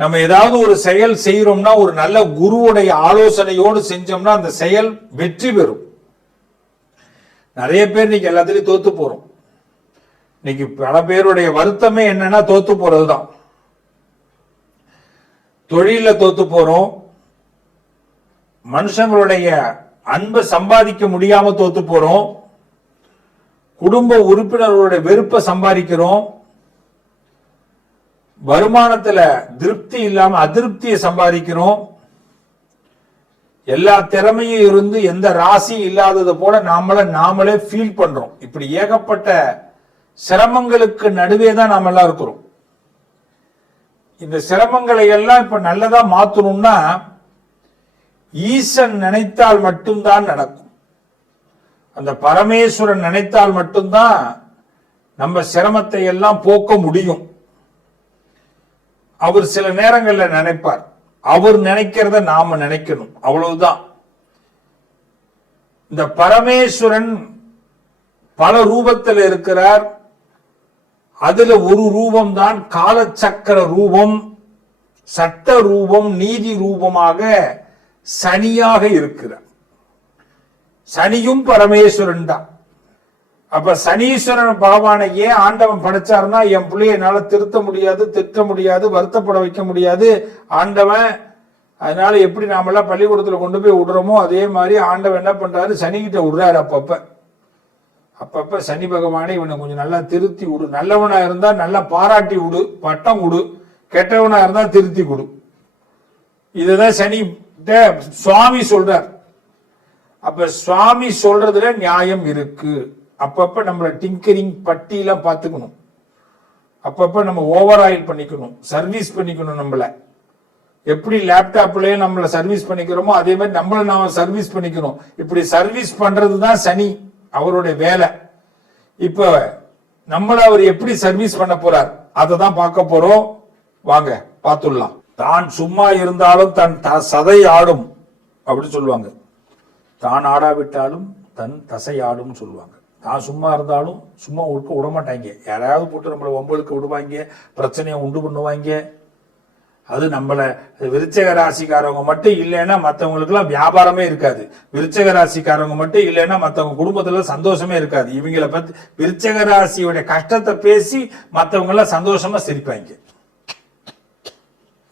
நம்ம ஏதாவது ஒரு செயல் செய்யறோம்னா ஒரு நல்ல குருவுடைய ஆலோசனையோடு செஞ்சோம்னா அந்த செயல் வெற்றி பெறும். நிறைய பேர் இன்னைக்கு எல்லாத்துலயும் தோத்து போறோம். இன்னைக்கு பல பேருடைய வருத்தமே என்னன்னா தோத்து போறதுதான். தொழில தோத்து போறோம், மனுஷங்களுடைய அன்பை சம்பாதிக்க முடியாம தோத்து போறோம், குடும்ப உறுப்பினர்களுடைய வெறுப்பை சம்பாதிக்கிறோம், வருமானத்துல திருப்தி இல்லாம அதிருப்தியை சம்பாதிக்கிறோம், எல்லா திறமையும் இருந்து எந்த ராசியும் இல்லாதது போல நாமளே ஃபீல் பண்றோம். இப்படி ஏகப்பட்ட சிரமங்களுக்கு நடுவே தான் நாம எல்லாம் இருக்கிறோம். இந்த சிரமங்களை எல்லாம் இப்ப நல்லதா மாத்தணும்னா ஈசன் நினைத்தால் மட்டும்தான் நடக்கும். அந்த பரமேஸ்வரன் நினைத்தால் மட்டும்தான் நம்ம சிரமத்தை எல்லாம் போக்க முடியும். அவர் சில நேரங்கள்ல நினைப்பார், அவர் நினைக்கிறத நாம நினைக்கணும், அவ்வளவுதான். இந்த பரமேஸ்வரன் பல ரூபத்தில் இருக்கிறார். அதுல ஒரு ரூபம் தான் காலச்சக்கர ரூபம், சட்ட ரூபம், நீதி ரூபமாக சனியாக இருக்கிறார். சனியும் பரமேஸ்வரன் தான். அப்ப சனீஸ்வரன் பகவானை ஏன் ஆண்டவன் படைச்சாருன்னா, என் பிள்ளைய என்னால திருத்த முடியாது, திட்ட முடியாது, வருத்தப்பட வைக்க முடியாது ஆண்டவன். அதனால எப்படி நாமெல்லாம் பள்ளிக்கூடத்துல கொண்டு போய் விடுறோமோ அதே மாதிரி ஆண்டவன் என்ன பண்றாரு, சனிகிட்ட விடுறாரு. அப்பப்ப சனி பகவானே இவனை கொஞ்சம் நல்லா திருத்தி விடு, நல்லவனா இருந்தா நல்லா பாராட்டி விடு, பட்டம் கொடு, கெட்டவனா இருந்தா திருத்தி கொடு. இதுதான் சனி சுவாமி சொல்றார். அப்ப சுவாமி சொல்றதுல நியாயம் இருக்கு. அப்பப்ப நம்மள டிங்கரிங் பட்டியெல்லாம் பார்த்துக்கணும். அப்பப்ப நம்ம ஓவர் ஆயில் பண்ணிக்கணும், சர்வீஸ் பண்ணிக்கணும். நம்மள எப்படி லேப்டாப்லயே நம்மள சர்வீஸ் பண்ணிக்கிறோமோ அதே மாதிரி நம்மள நாம சர்வீஸ் பண்ணிக்கணும். இப்படி சர்வீஸ் பண்றதுதான் சனி, அவருடைய வேலை. இப்ப நம்மள அவர் எப்படி சர்வீஸ் பண்ண போறார் அதை தான் பார்க்க போறோம். வாங்க பார்த்துடலாம். தான் சும்மா இருந்தாலும் தன் சதை ஆடும் அப்படின்னு சொல்லுவாங்க. தான் ஆடாவிட்டாலும் தன் தசை ஆடும் சொல்லுவாங்க. தான் சும்மா இருந்தாலும் சும்மா விட மாட்டாங்க. யாராவது போட்டு நம்மளை வம்பளுக்கு விடுவாங்க, பிரச்சனையை உண்டு பண்ணுவாங்க. அது நம்மள விருச்சக ராசிக்காரவங்க மட்டும் இல்லைன்னா மற்றவங்களுக்கு எல்லாம் வியாபாரமே இருக்காது. விருச்சக ராசிக்காரவங்க மட்டும் இல்லைன்னா மற்றவங்க குடும்பத்துல சந்தோஷமே இருக்காது. இவங்களை பத்தி விருச்சக ராசியோட கஷ்டத்தை பேசி மற்றவங்க எல்லாம் சந்தோஷமா சிரிப்பாங்க.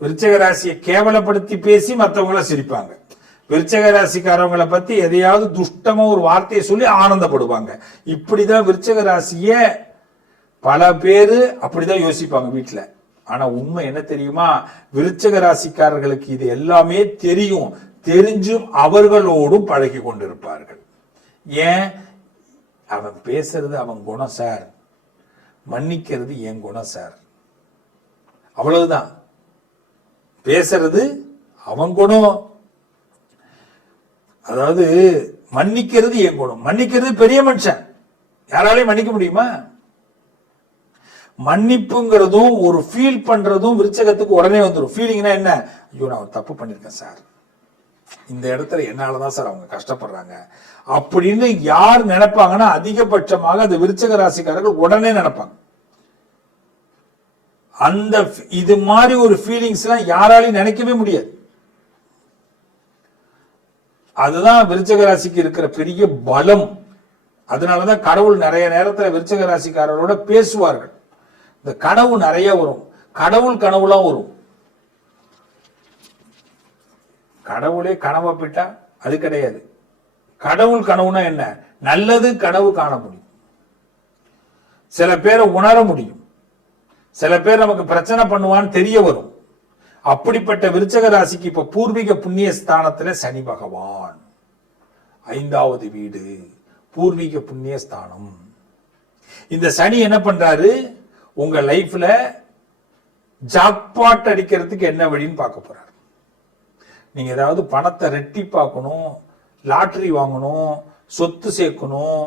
விருச்சக ராசியை கேவலப்படுத்தி பேசி மற்றவங்க எல்லாம் சிரிப்பாங்க. விருச்சக ராசிக்காரவங்களை பத்தி எதையாவது துஷ்டமா ஒரு வார்த்தையை சொல்லி ஆனந்தப்படுவாங்க. இப்படிதான் விருச்சக ராசிய பல பேரு அப்படிதான் யோசிப்பாங்க வீட்டுல. ஆனா உண்மை என்ன தெரியுமா, விருச்சக ராசிக்காரர்களுக்கு இது எல்லாமே தெரியும். தெரிஞ்சும் அவர்களோடும் பழகி கொண்டிருப்பார்கள். ஏன்? அவன் பேசுறது அவன் குணம் சார், மன்னிக்கிறது என் குணம் சார், அவ்வளவுதான். பேசுறது அவன் குணம், அதாவது மன்னிக்கிறது என் குணம். மன்னிக்கிறது பெரிய மனுஷன், யாராலையும் மன்னிக்க முடியுமா? மன்னிப்புங்கிறதும் ஒரு ஃபீல் பண்றதும் விருச்சகத்துக்கு உடனே வந்துடும். ஃபீலிங்னா என்ன? ஐயோ நான் தப்பு பண்ணிருக்கேன் சார், இந்த இடத்துல என்னாலதான் சார் அவங்க கஷ்டப்படுறாங்க அப்படின்னு யார் நினைப்பாங்கன்னா அதிகபட்சமாக அந்த விருச்சக ராசிக்காரர்கள் உடனே நினைப்பாங்க. அந்த இது மாதிரி ஒரு ஃபீலிங்ஸ் எல்லாம் யாராலையும் நினைக்கவே முடியாது. அதுதான் விருச்சக ராசிக்கு இருக்கிற பெரிய பலம். அதனாலதான் கடவுள் நிறைய நேரத்துல விருச்சக ராசிக்காரரோட பேசுவார்கள். இந்த கனவு நிறைய வரும், கனவுலாம் வரும். கடவுளே கனவை போயிட்டா அது கிடையாது. கனவுனா என்ன? நல்லது கனவு காண முடியும், சில பேரை உணர முடியும், சில பேர் நமக்கு பிரச்சனை பண்ணுவான்னு தெரிய வரும். அப்படிப்பட்ட விருச்சக ராசிக்கு இப்ப பூர்வீக புண்ணிய ஸ்தானத்துல சனி பகவான் 5வது வீடு பூர்வீக புண்ணிய ஸ்தானம். இந்த சனி என்ன பண்றாரு, உங்க லைஃப்ல ஜாக்பாட் அடிக்கிறதுக்கு என்ன வழின்னு பார்க்க போறாரு. நீங்க ஏதாவது பணத்தை ரெட்டிப்பாக்கணும், லாட்டரி வாங்கணும், சொத்து சேர்க்கணும்,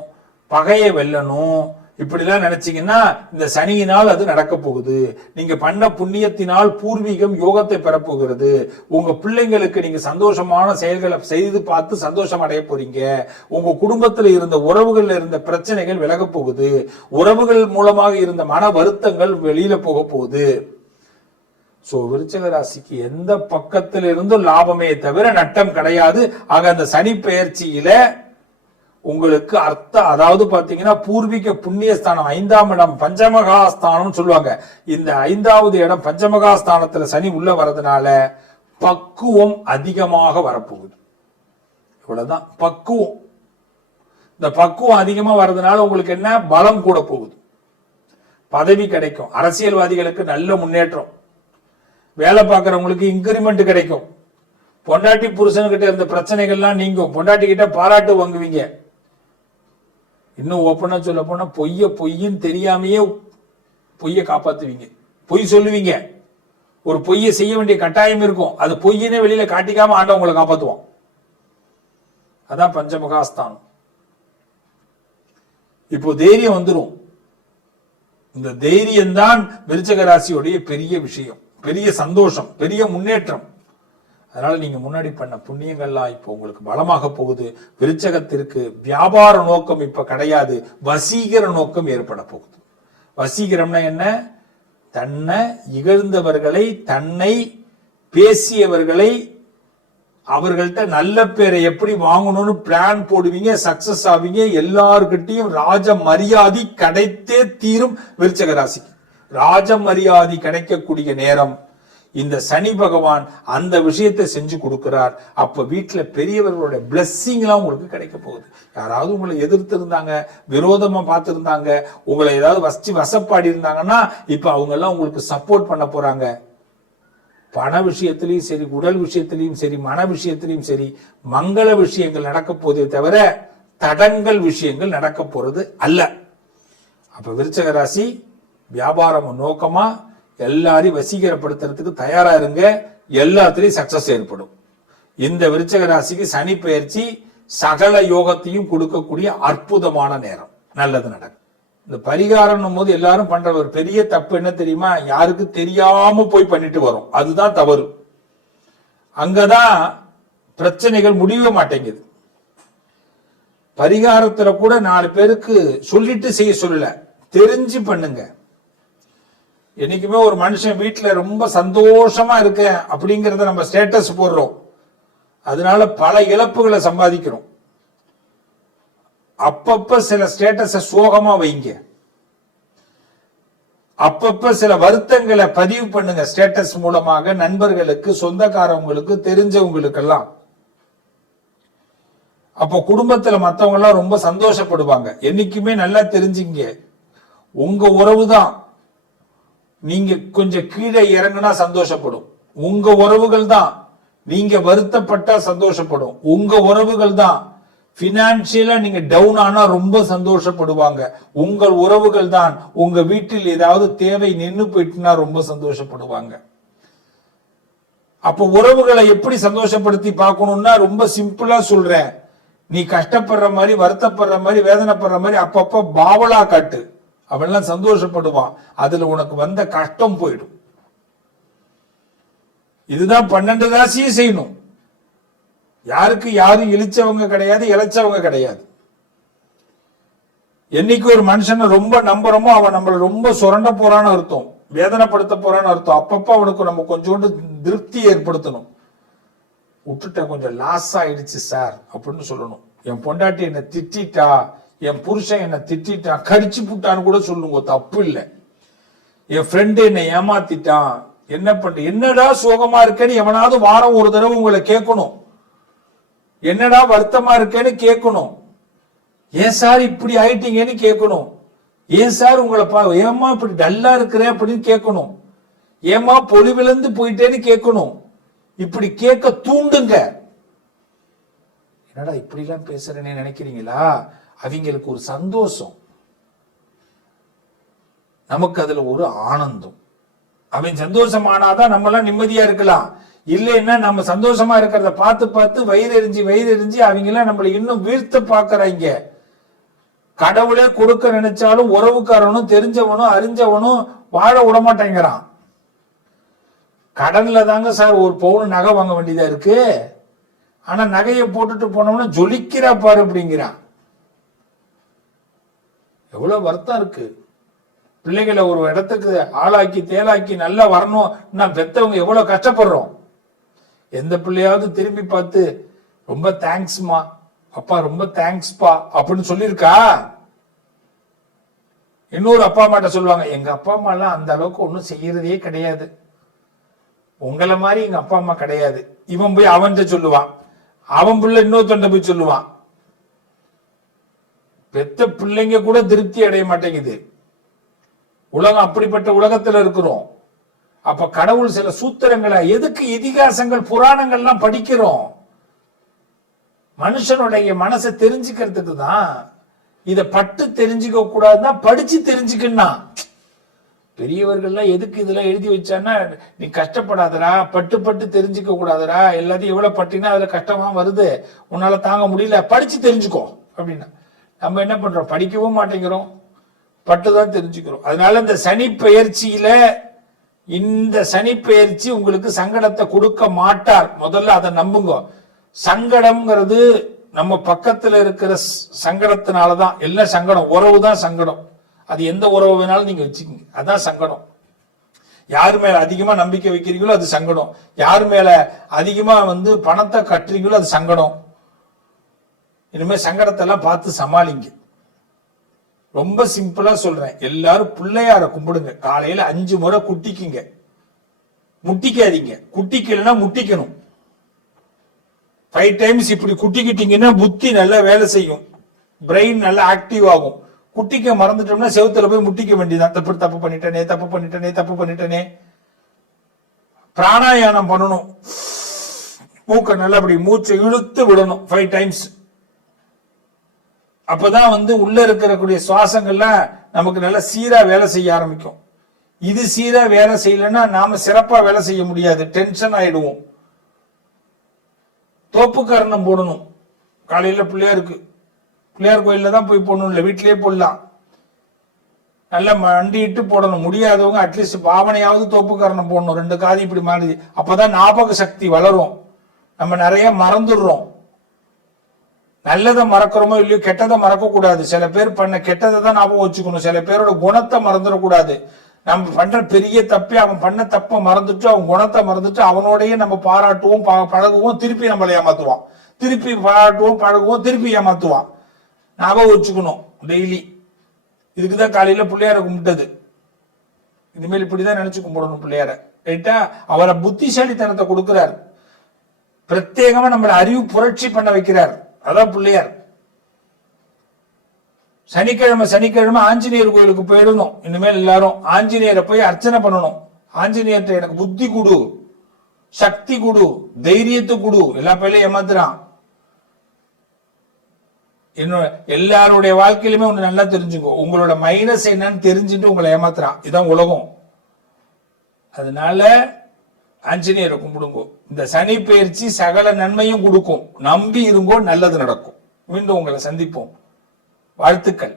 பகையை வெல்லணும், இப்படிலாம் நினைச்சீங்கன்னா இந்த சனியினால் அது நடக்க போகுது. நீங்க பண்ண புண்ணியத்தினால் பூர்வீகம் யோகத்தை பெறப்போகிறது. உங்க பிள்ளைங்களுக்கு நீங்க சந்தோஷமான செயல்களை செய்து பார்த்து சந்தோஷம் அடைய போறீங்க. உங்க குடும்பத்தில் இருந்த உறவுகள் இருந்த பிரச்சனைகள் விலக போகுது. உறவுகள் மூலமாக இருந்த மன வருத்தங்கள் வெளியில போக போகுது. சோ விருச்சிக ராசிக்கு எந்த பக்கத்தில் இருந்தும் லாபமே தவிர நட்டம் கிடையாது. ஆக அந்த சனி பெயர்ச்சியில உங்களுக்கு அதாவது பாத்தீங்கன்னா பூர்வீக புண்ணியஸ்தானம் 5ஆம் இடம் பஞ்சமகாஸ்தானம் சொல்லுவாங்க. இந்த 5வது இடம் பஞ்சமகாஸ்தானத்துல சனி உள்ள வர்றதுனால பக்குவம் அதிகமாக வரப்போகுது. இவ்வளவுதான் பக்குவம். இந்த பக்குவம் அதிகமா வர்றதுனால உங்களுக்கு என்ன பலம் கூட போகுது, பதவி கிடைக்கும், அரசியல்வாதிகளுக்கு நல்ல முன்னேற்றம், வேலை பார்க்கறவங்களுக்கு இன்கிரிமெண்ட் கிடைக்கும், பொண்டாட்டி புருஷன்கிட்ட இருந்த பிரச்சனைகள்லாம் நீங்கும், பொண்டாட்டி கிட்ட பாராட்டு வாங்குவீங்க. இன்னும் ஓப்பனா சொல்ல போனா பொய்ன்னு தெரியாமையே பொய்ய காப்பாத்துவீங்க, பொய் சொல்லுவீங்க, ஒரு பொய்யை செய்ய வேண்டிய கட்டாயம் இருக்கும், அது பொய்யனே வெளியில காட்டிக்காம ஆண்டவன் உங்களை காப்பாத்துவான். அதான் பஞ்சமகாஸ்தானம். இப்போ தைரியம் வந்துடும். இந்த தைரியம் தான் விருச்சிக ராசியுடைய பெரிய விஷயம், பெரிய சந்தோஷம், பெரிய முன்னேற்றம். அதனால நீங்க முன்னாடி பண்ண புண்ணியங்கள்லாம் இப்போ உங்களுக்கு பலமாக போகுது. விருச்சகத்திற்கு வியாபார நோக்கம் இப்ப கிடையாது, வசீகர நோக்கம் ஏற்பட போகுது. வசீகரம்னா என்ன? தன்னை இகழ்ந்தவர்களை, தன்னை பேசியவர்களை, அவர்கள்ட்ட நல்ல பேரை எப்படி வாங்கணும்னு பிளான் போடுவீங்க, சக்சஸ் ஆவீங்க. எல்லார்கிட்டையும் ராஜ மரியாதை கிடைத்தே தீரும். விருச்சிக ராசிக்கு ராஜ மரியாதை கிடைக்கக்கூடிய நேரம். இந்த சனி பகவான் அந்த விஷயத்தை செஞ்சு கொடுக்கிறார். அப்ப வீட்டுல பெரியவர்களுடைய பிளெஸ்ஸிங் எல்லாம் உங்களுக்கு கிடைக்க போகுது. யாராவது உங்களை எதிர்த்து இருந்தாங்க, விரோதமா பார்த்திருந்தாங்க, உங்களை ஏதாவது வசப்பாடி இருந்தாங்கன்னா இப்ப அவங்க எல்லாம் உங்களுக்கு சப்போர்ட் பண்ண போறாங்க. பண விஷயத்திலையும் சரி, உடல் விஷயத்திலையும் சரி, மன விஷயத்திலையும் சரி, மங்கள விஷயங்கள் நடக்க போதே தவிர தடங்கள் விஷயங்கள் நடக்க போறது அல்ல. அப்ப விருச்சிக ராசி வியாபாரம் நோக்கமா எல்லாரையும் வசீகரப்படுத்துறதுக்கு தயாரா இருங்க. எல்லாத்திலையும் சக்சஸ் ஏற்படும். இந்த விருச்சிக ராசிக்கு சனி பெயர்ச்சி சகல யோகத்தையும் கொடுக்கக்கூடிய அற்புதமான நேரம். நல்லது நடக்கும். இந்த பரிகாரம் போது எல்லாரும் பண்ற ஒரு பெரிய தப்பு என்ன தெரியுமா? யாருக்கு தெரியாம போய் பண்ணிட்டு வரும், அதுதான் தவறு. அங்கதான் பிரச்சனைகள் முடிய மாட்டேங்குது. பரிகாரத்துல கூட 4 பேருக்கு சொல்லிட்டு செய்ய சொல்லல, தெரிஞ்சு பண்ணுங்க. என்னைக்குமே ஒரு மனுஷன் வீட்டுல ரொம்ப சந்தோஷமா இருக்க அப்படிங்கறத நம்ம ஸ்டேட்டஸ் போடுறோம், அதனால பல இழப்புகளை சம்பாதிக்கிறோம். அப்பப்ப சில ஸ்டேட்டஸ சோகமா வைங்க, அப்பப்ப சில வருத்தங்களை பதிவு பண்ணுங்க ஸ்டேட்டஸ் மூலமாக, நண்பர்களுக்கு, சொந்தக்காரவங்களுக்கு, தெரிஞ்சவங்களுக்கு எல்லாம். அப்போ குடும்பத்துல மத்தவங்க எல்லாம் ரொம்ப சந்தோஷப்படுவாங்க. என்னைக்குமே நல்லா தெரிஞ்சுங்க, உங்க உறவு தான் நீங்க கொஞ்சம் கீழே இறங்குனா சந்தோஷப்படும், உங்க உறவுகள் தான் நீங்க வருத்தப்பட்டா சந்தோஷப்படும், உங்க உறவுகள் தான் பினான்சியலா நீங்க டவுன் ஆனா ரொம்ப சந்தோஷப்படுவாங்க, உங்கள் உறவுகள் தான் உங்க வீட்டில் ஏதாவது தேவை நின்று போயிட்டுனா ரொம்ப சந்தோஷப்படுவாங்க. அப்ப உறவுகளை எப்படி சந்தோஷப்படுத்தி பார்க்கணும்னா ரொம்ப சிம்பிளா சொல்றேன். நீ கஷ்டப்படுற மாதிரி, வருத்தப்படுற மாதிரி, வேதனைப்படுற மாதிரி அப்பப்ப பாவலா காட்டு, அவெல்லாம் சந்தோஷப்படுவான். அதுல உனக்கு வந்த கஷ்டம் போயிடும். இதுதான் 12 ராசியும் செய்யணும். யாருக்கு யாரும் இழிச்சவங்க கிடையாது, இழைச்சவங்க கிடையாது. என்னைக்கு ஒரு மனுஷனை ரொம்ப நம்புறோமோ அவன் நம்மள ரொம்ப சுரண்ட போறான்னு அர்த்தம், வேதனைப்படுத்த போறான்னு அர்த்தம். அப்பப்ப அவனுக்கு நம்ம கொஞ்சோண்டு திருப்தி ஏற்படுத்தணும். விட்டுட்ட கொஞ்சம் லாஸ் ஆயிடுச்சு சார் அப்படின்னு சொல்லணும். என் பொண்டாட்டி என்ன திட்டா, என் புருஷன் என்ன திட்டா, கடிச்சு புட்டான்னு கூட சொல்லுங்க, தப்பு இல்லை. என் ஃப்ரெண்டு என்னை ஏமாத்திட்டான், என்ன பண்ற, என்னடா சோகமா இருக்கேன்னு எவனாவது வாரம் ஒரு தடவை உங்களை கேட்கணும். என்னடா வருத்தமா இருக்கேன்னு கேட்கணும். ஏன் சார் இப்படி ஆயிட்டீங்கன்னு கேட்கணும். ஏன் சார் உங்களை ஏமா இப்படி டல்லா இருக்கிறேன் அப்படின்னு கேட்கணும். ஏமா பொலிவிழந்து போயிட்டேன்னு கேட்கணும். இப்படி கேட்க தூண்டுங்க. என்னடா இப்படி எல்லாம் பேசுறேன்னு நினைக்கிறீங்களா? அவங்களுக்கு ஒரு சந்தோஷம், நமக்கு அதுல ஒரு ஆனந்தம். அவன் சந்தோஷமானாதான் நம்ம எல்லாம் நிம்மதியா இருக்கலாம். இல்லைன்னா நம்ம சந்தோஷமா இருக்கிறத பார்த்து பார்த்து வயிறு எரிஞ்சு அவங்க எல்லாம் நம்மளை இன்னும் வீழ்த்த பாக்குறாங்க. கடவுளே கொடுக்க நினைச்சாலும் உறவுக்காரனும் தெரிஞ்சவனும் அறிஞ்சவனும் வாழ விடமாட்டேங்கிறான். கடன்ல தாங்க சார் 1 பவுன் நகை வாங்க வேண்டியதா இருக்கு, ஆனா நகையை போட்டுட்டு போனோம்னா ஜொலிக்கிறா பாரு அப்படிங்கிறான். எவ்வளவு வருத்தம் இருக்கு. பிள்ளைகளை ஒரு இடத்துக்கு ஆளாக்கி தேலாக்கி நல்லா வரணும். நான் பெத்தவங்க எவ்வளவு கஷ்டப்படுறோம். எந்த பிள்ளையாவது திரும்பி பார்த்து ரொம்ப தேங்க்ஸ்மா அப்பா, ரொம்ப தேங்க்ஸ்பா அப்படின்னு சொல்லியிருக்கா? இன்னொரு அப்பா அம்மாட்ட சொல்லுவாங்க, எங்க அப்பா அம்மா எல்லாம் அந்த அளவுக்கு ஒன்றும் செய்யறதே கிடையாது, உங்களை மாதிரி எங்க அப்பா அம்மா கிடையாது. இவன் போய் அவன்கிட்ட சொல்லுவான், அவன் பிள்ளை இன்னொருத்தண்ட போய் சொல்லுவான். பெத்த பிள்ளைங்க கூட திருப்தி அடைய மாட்டேங்குது. உலகம் அப்படிப்பட்ட உலகத்துல இருக்கிறோம். அப்ப கடவுள் சில சூத்திரங்களை, எதுக்கு இதிகாசங்கள் புராணங்கள்லாம் படிக்கிறோம்? மனுஷனுடைய மனசை தெரிஞ்சுக்கிறதுக்கு தான். இத பட்டு தெரிஞ்சுக்க கூடாதுன்னா படிச்சு தெரிஞ்சுக்கணும். பெரியவர்கள்லாம் எதுக்கு இதெல்லாம் எழுதி வச்சான்னா, நீ கஷ்டப்படாதரா, பட்டு பட்டு தெரிஞ்சுக்க கூடாதரா, எல்லாத்தையும் எவ்வளவு பட்டினா அதுல கஷ்டமா வருது, உன்னால தாங்க முடியல, படிச்சு தெரிஞ்சுக்கோ அப்படின்னா. நம்ம என்ன பண்றோம்? படிக்கவும் மாட்டேங்கிறோம், பட்டுதான் தெரிஞ்சுக்கிறோம். அதனால இந்த சனி பெயர்ச்சியில, இந்த சனி பெயர்ச்சி உங்களுக்கு சங்கடத்தை கொடுக்க மாட்டார். முதல்ல அதை நம்புங்க. சங்கடம்ங்கிறது நம்ம பக்கத்துல இருக்கிற சங்கடத்தினாலதான். எல்லாம் சங்கடம், உறவு தான் சங்கடம். அது எந்த உறவு வேணாலும் நீங்க வச்சுக்கோங்க, அதான் சங்கடம். யாரு மேல அதிகமா நம்பிக்கை வைக்கிறீங்களோ அது சங்கடம். யாரு மேல அதிகமா பணத்தை கட்டுறீங்களோ அது சங்கடம். இனிமே சங்கடத்தை எல்லாம் பார்த்து சமாளிங்க. ரொம்ப சிம்பிளா சொல்றேன், எல்லாரும் பிள்ளையார கும்பிடுங்க. காலையில 5 முறை குட்டிக்குங்க, முட்டிக்காதீங்க. குட்டிக்கலன்னா முட்டிக்கணும். 5 டைம்ஸ் இப்படி குட்டிக்கிட்டீங்கன்னா புத்தி நல்லா வேலை செய்யும், பிரெயின் நல்லா ஆக்டிவ் ஆகும். குட்டிக்க மறந்துட்டோம்னா செவுத்துல போய் முட்டிக்க வேண்டியதான். தப்பு பண்ணிட்டனே, தப்பு பண்ணிட்டனே, தப்பு பண்ணிட்டனே. பிராணாயாமம் பண்ணணும். மூக்க நல்லா அப்படி மூச்சை இழுத்து விடணும் 5 டைம்ஸ். அப்பதான் உள்ள இருக்கக்கூடிய சுவாசங்கள்லாம் நமக்கு நல்லா சீரா வேலை செய்ய ஆரம்பிக்கும். இது சீரா வேலை செய்யலன்னா நாம சிறப்பா வேலை செய்ய முடியாது, டென்ஷன் ஆயிடுவோம். தோப்பு கரணம் போடணும். காலையில பிள்ளையார் கோயில்ல தான் போய் போடணும், இல்லை வீட்டிலேயே போடலாம். நல்லா மண்டிட்டு போடணும். முடியாதவங்க அட்லீஸ்ட் பாவனையாவது தோப்பு கரணம் போடணும். 2 காது இப்படி மாறி, அப்பதான் ஞாபக சக்தி வளரும். நம்ம நிறைய மறந்துடுறோம். நல்லதை மறக்கிறோமோ இல்லையோ, கெட்டதை மறக்க கூடாது. சில பேர் பண்ண கெட்டதை தான் ஞாபகம் வச்சுக்கணும். சில பேரோட குணத்தை மறந்துடக்கூடாது. நம்ம பண்ற பெரிய தப்பே அவன் பண்ண தப்ப மறந்துட்டு, அவன் குணத்தை மறந்துட்டு, அவனோடய நம்ம பாராட்டுவோம், பழகுவோம், திருப்பி நம்மளை ஏமாத்துவான். திருப்பி பாராட்டுவோம், பழகுவோம், திருப்பி ஏமாத்துவான். ஞாபகம் வச்சுக்கணும் டெய்லி. இதுக்குதான் காலையில பிள்ளையார கும்பிட்டது. இனிமேல் இப்படிதான் நினைச்சு கும்பிடணும் பிள்ளையார. ரைட்டா? அவரை புத்திசாலித்தனத்தை கொடுக்கிறார், பிரத்யேகமா நம்மளை அறிவு புரட்சி பண்ண வைக்கிறார். அதான் பிள்ளையார். சனிக்கிழமை ஆஞ்சநேயர் கோயிலுக்கு போயிடணும். இனிமேல் எல்லாரும் ஆஞ்சநேயரை போய் அர்ச்சனை பண்ணணும். ஆஞ்சநேயர்கிட்ட எனக்கு புத்தி கொடு, சக்தி கொடு, தைரியத்தை கொடு. எல்லா பையிலையும் ஏமாத்துறான். எல்லாருடைய வாழ்க்கையிலுமே ஒண்ணு நல்லா தெரிஞ்சுக்கோ, உங்களோட மைனஸ் என்னன்னு தெரிஞ்சுட்டு உங்களை ஏமாத்துறான். இதுதான் உலகம். அதனால ஆஞ்சநேயரை கும்பிடுங்கோ. இந்த சனி பயிற்சி சகல நன்மையும் கொடுக்கும். நம்பி இருங்கோ, நல்லது நடக்கும். மீண்டும் உங்களை சந்திப்போம். வாழ்த்துக்கள்.